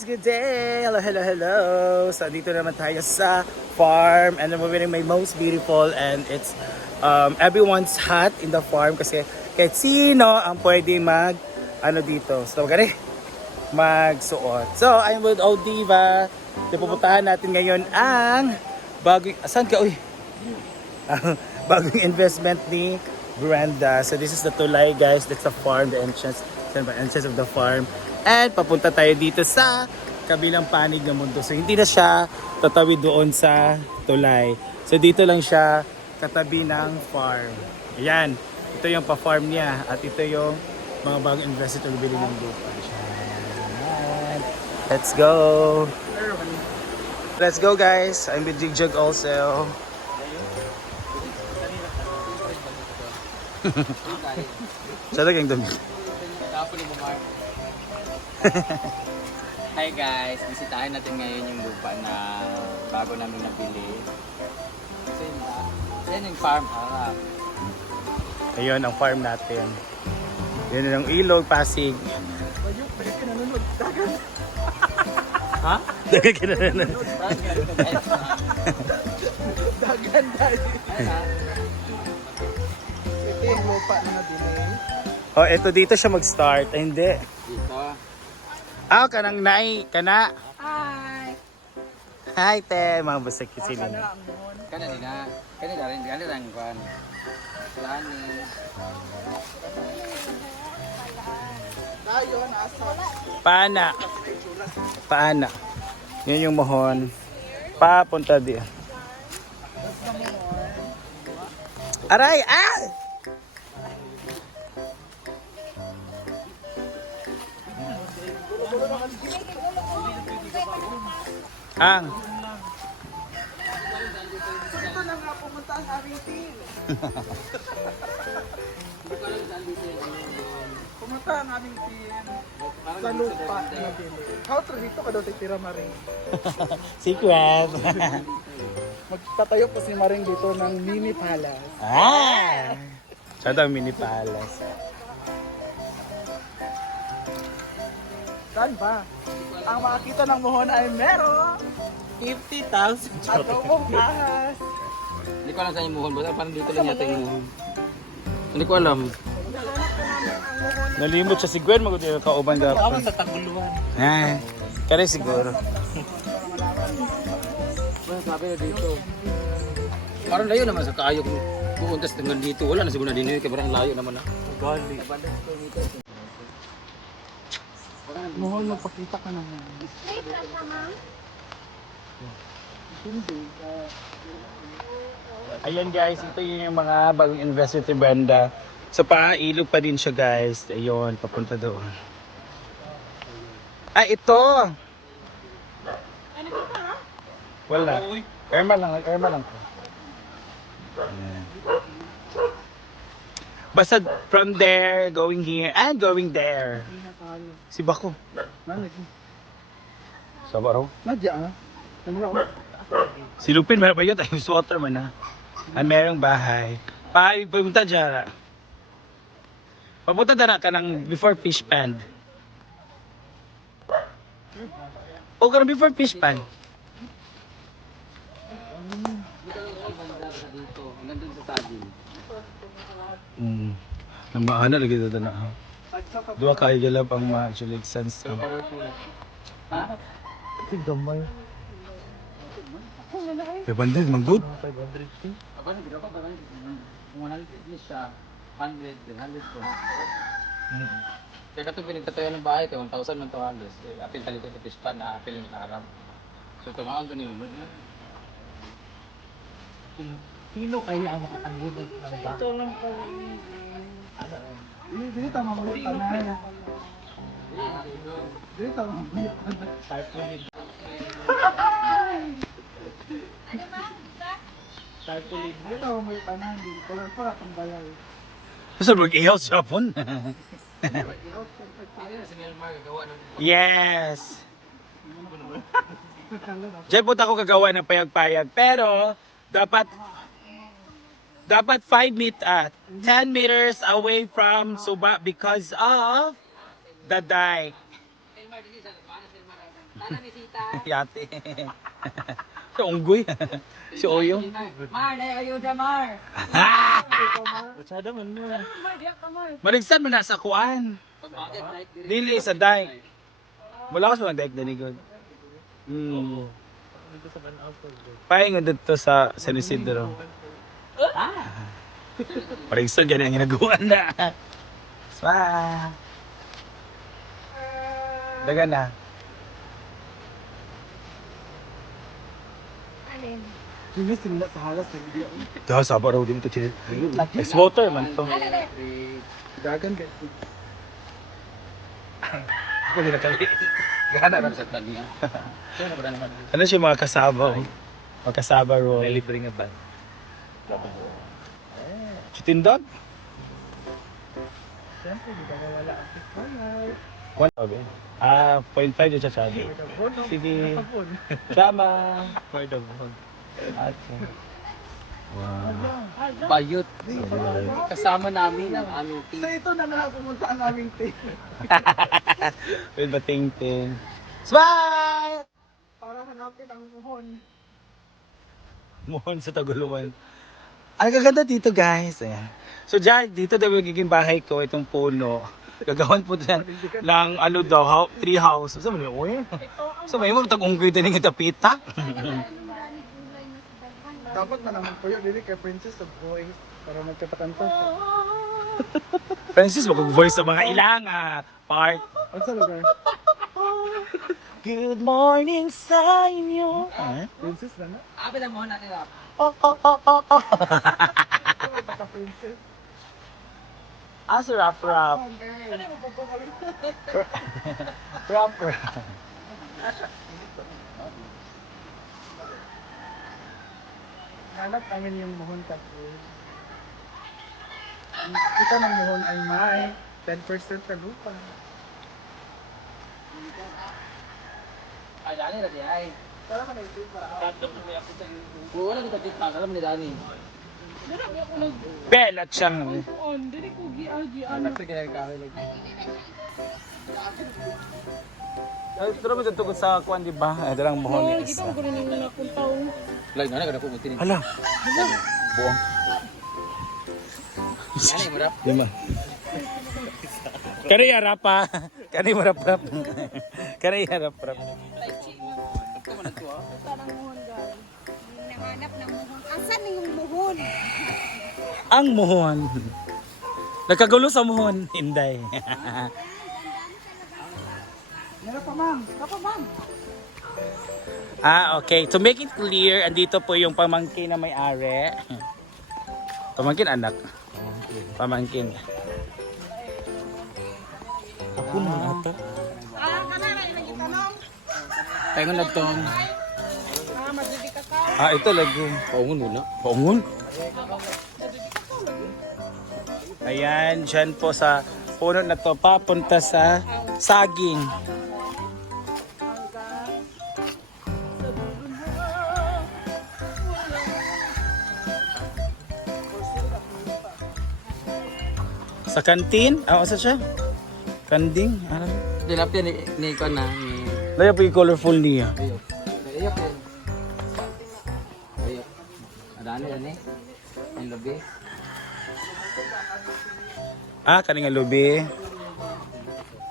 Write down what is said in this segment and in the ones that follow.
guys! Good day! Hello, hello, hello! So, dito naman tayo sa farm and we're wearing my most beautiful and it's um, everyone's hat in the farm kasi kahit sino ang pwede mag ano dito. So, gani magsuot. So, I'm with Odiva. Di pupuntahan natin ngayon ang bagong... Saan ka? Uy! Bagong investment ni Brenda. So, this is the tulay, guys. That's the farm, the entrance, the entrance of the farm. And papunta tayo dito sa kabilang panig ng mundo. So, hindi na siya tatawid doon sa tulay. So, dito lang siya katabi ng farm. Ayan. Ito yung pa-farm niya. At ito yung mga bagong investor bili ng lupa. Let's go! Let's go guys! I'm with Jigjug also. Siya lang yung dumi. Hi guys, bisitahin natin ngayon yung lupa na bago namin nabili. Ito yung, uh, yan yung farm harap. Ayun ang farm natin. Yan yung ilog, pasig. Ha? Dagan ka na na. Dagan guys. Ito yung lupa na nabili. Oh, eto dito siya mag-start. Ay, hindi. Dito. Ah, kanang nai, kana. Hi! Hi, te. Mga. Sana ang mohon. Kana din na. Kana na rin. Kana lang kwan. Lani. Tayo, nasa. Paana. Paana. Yan yung mohon. Papunta di. Aray! Ah! Ang. Ito na nga pumunta ang team. pumunta ang aming team sa lupa na nabili. How to dito ka daw titira Maring? Secret. Magtatayo po si Maring dito ng mini palace. ah! Siya daw mini palace. Saan ba? Ang makakita ng mohon ay meron 50,000. adobong ahas. Hindi ko alam saan yung muhon. Basta parang dito lang yata yung muhon. Hindi ko alam. Nalimot siya si Gwen, magod yung kauban gapon. sa taguluan. Ah, kare siguro. Well, sabi na dito. Parang layo naman sa kayo kung puuntas dengan dito. Wala na siguro na din. Kaya parang layo naman na. Gali. Mohon magpakita ka naman. Hindi. ah, Ayan guys, ito yung mga bagong investment ni Brenda. Sa pa, ilog pa din siya guys. Ayun, papunta doon. Ah, ito! Wala. Irma lang, Irma lang. Ayan. Basta from there, going here, and going there. Si Bako. Sa baro? Nadya ah. Ano? Si Lupin, meron ba yun? Tayo swatter man na. Ah, merong bahay. Pa, pumunta dyan. Papunta na ka ng before fish pond. O ka ng before fish pond. Dito. Nandun sa Hmm. Nang maana lagi ito na. Dua kayo gala pang ma-actually sense. Ha? gamay. Kaya bandit, mag-good. Ako na, ginawa pa ba? Kung 100 is siya, 100, 100 ko. Kaya katong pinagtatayo ng bahay, kaya 1,000 man to halos. Eh, Apil talito sa pispan na apil ng aram. So, tumaon ko niyo. Sino kaya ang makatanggunan ng ba? Ito lang po. Hindi, hindi tama mo yung tanan. Hindi tama mo yung tanan. Tarpaulin. Hindi tama mo yung tanan. Hindi ko lang pala kang balay. Sa mag-ihaw sa hapon. Gagawa yes. Diyan po ako kagawa ng payag-payag. Pero, dapat dapat 5 meet at 10 meters away from Suba because of the dike. Yate. si Unggoy. si Oyo. Mar, ayuda Mar. Masyado man mo. Marigsan man nasa kuan. Dili sa dike. Wala ko sa mga dike na ligod. Hmm. Pahingon dito sa San Isidro. Marigsan dyan ang ginagawa na. Smile. Daga na. Dah sabar raw din to chill. Ice water man to. Dagan ka. Ako nila kali. Gana Sa tanya. Ano siya mga kasaba? oh? Mga kasaba roll. Libre nga ba? Chitindog? Siyempre, di ka mawala ang. One of it. Ah, 0.5 yung sasabi. Sige. Tama. For the vlog. Okay. Wow. Bayot. Kasama namin ang aming Sa ito na lang pumunta ang aming team. With bating-ting. Smile! Para hanapin ang muhon. Mohon sa Taguluan. Ang gaganda dito guys. Ayan. So dyan, dito daw magiging bahay ko, itong puno. Gagawan po dyan ng ano daw, tree house. Sa mo uy? Sa may mo, tag-unggoy din yung tapita. Dapat na naman po yun. Dili kay Princess of Boys. Para magkapakanta. Francis, mag-voice sa mga ilang ah, part. Ano sa lugar? Good morning sa inyo. Ah? Princess na na? Abi na mo natin rap. Oh, oh, oh, oh, oh. Princess. ah, sa rap rap. Ano mo po Rap rap. Hanap namin yung muhon. Ang kita ng muhon ay may 10% na lupa. Ay, dani na di ay. Para ka na ito para. Oo, wala kita kita. Alam ni Dani. Belat siyang. Anak sa kaya kawin lagi. Ay, pero mo tutugod sa kuan di ba? Ay, dalang mohon. Kita ko rin yung nakuntaw. Lagi na kada ko mutin. Hala. Buong. Dani mo rap. Di ma. Kani harap pa. Kani marap rap. Kani harap rap. Tanang muhon guys. Nanganap ng muhon. Asan yung muhon? Ang mohon. Nagkagulo sa mohon, Inday. Meron pa ma'am. Papa ma'am. ah, okay. To make it clear, andito po yung pamangkin na may-ari. Pamangkin anak. Pamangkin. Ako na ata. Ah, kanara yung lagi tanong. Tayo na tong. Ah. Ah, ito lagi. Paungon muna. Paungon. Ayan, dyan po sa puno na to, papunta sa saging. Sa kantin? Ah, asa siya? Kanding? Ano? Dilap yan ni ni ko na ni Laya po yung colorful niya. Ayok. Ayok yan. Ayok. Adani ani. Ang labi. Ah, kani nga lubi.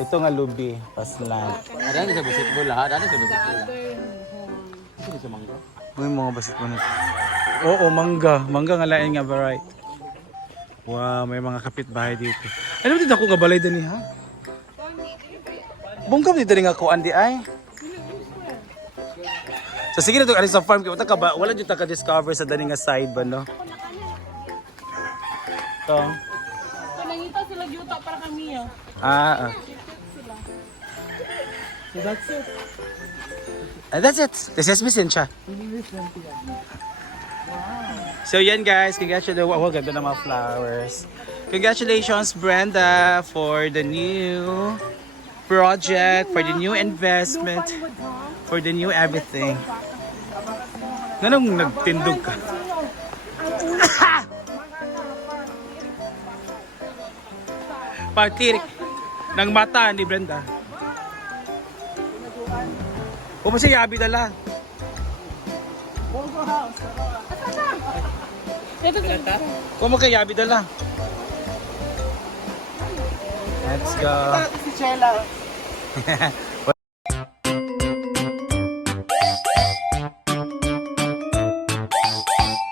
Ito nga lubi, paslan. Adani sa basketball ha. Adani sa basketball. Sino sa mangga? May mga mo na. Oo, mangga. Mangga nga lain nga variety. Wow, may mga kapitbahay dito. Ano dito ako nga balay din ha? Bungkam dito rin ako andi ay. So sige na to sa farm kaya ka ba wala jud ta ka discover sa dani nga side ba no? To. So, nangita sila yuta para kami ah. Ah, ah. So that's it. Ah, that's it. This is Miss siya. So yan guys, congratulations. Wow, wow, ganda ng mga flowers. Congratulations Brenda for the new project, for the new investment, for the new everything. Nanong nagtindog ka? Pagtirik ng mata ni Brenda. Kung mo si Yabi dala. Ito to. Kung mo kay Yabi dala. Let's go. Si Chela. Yeah.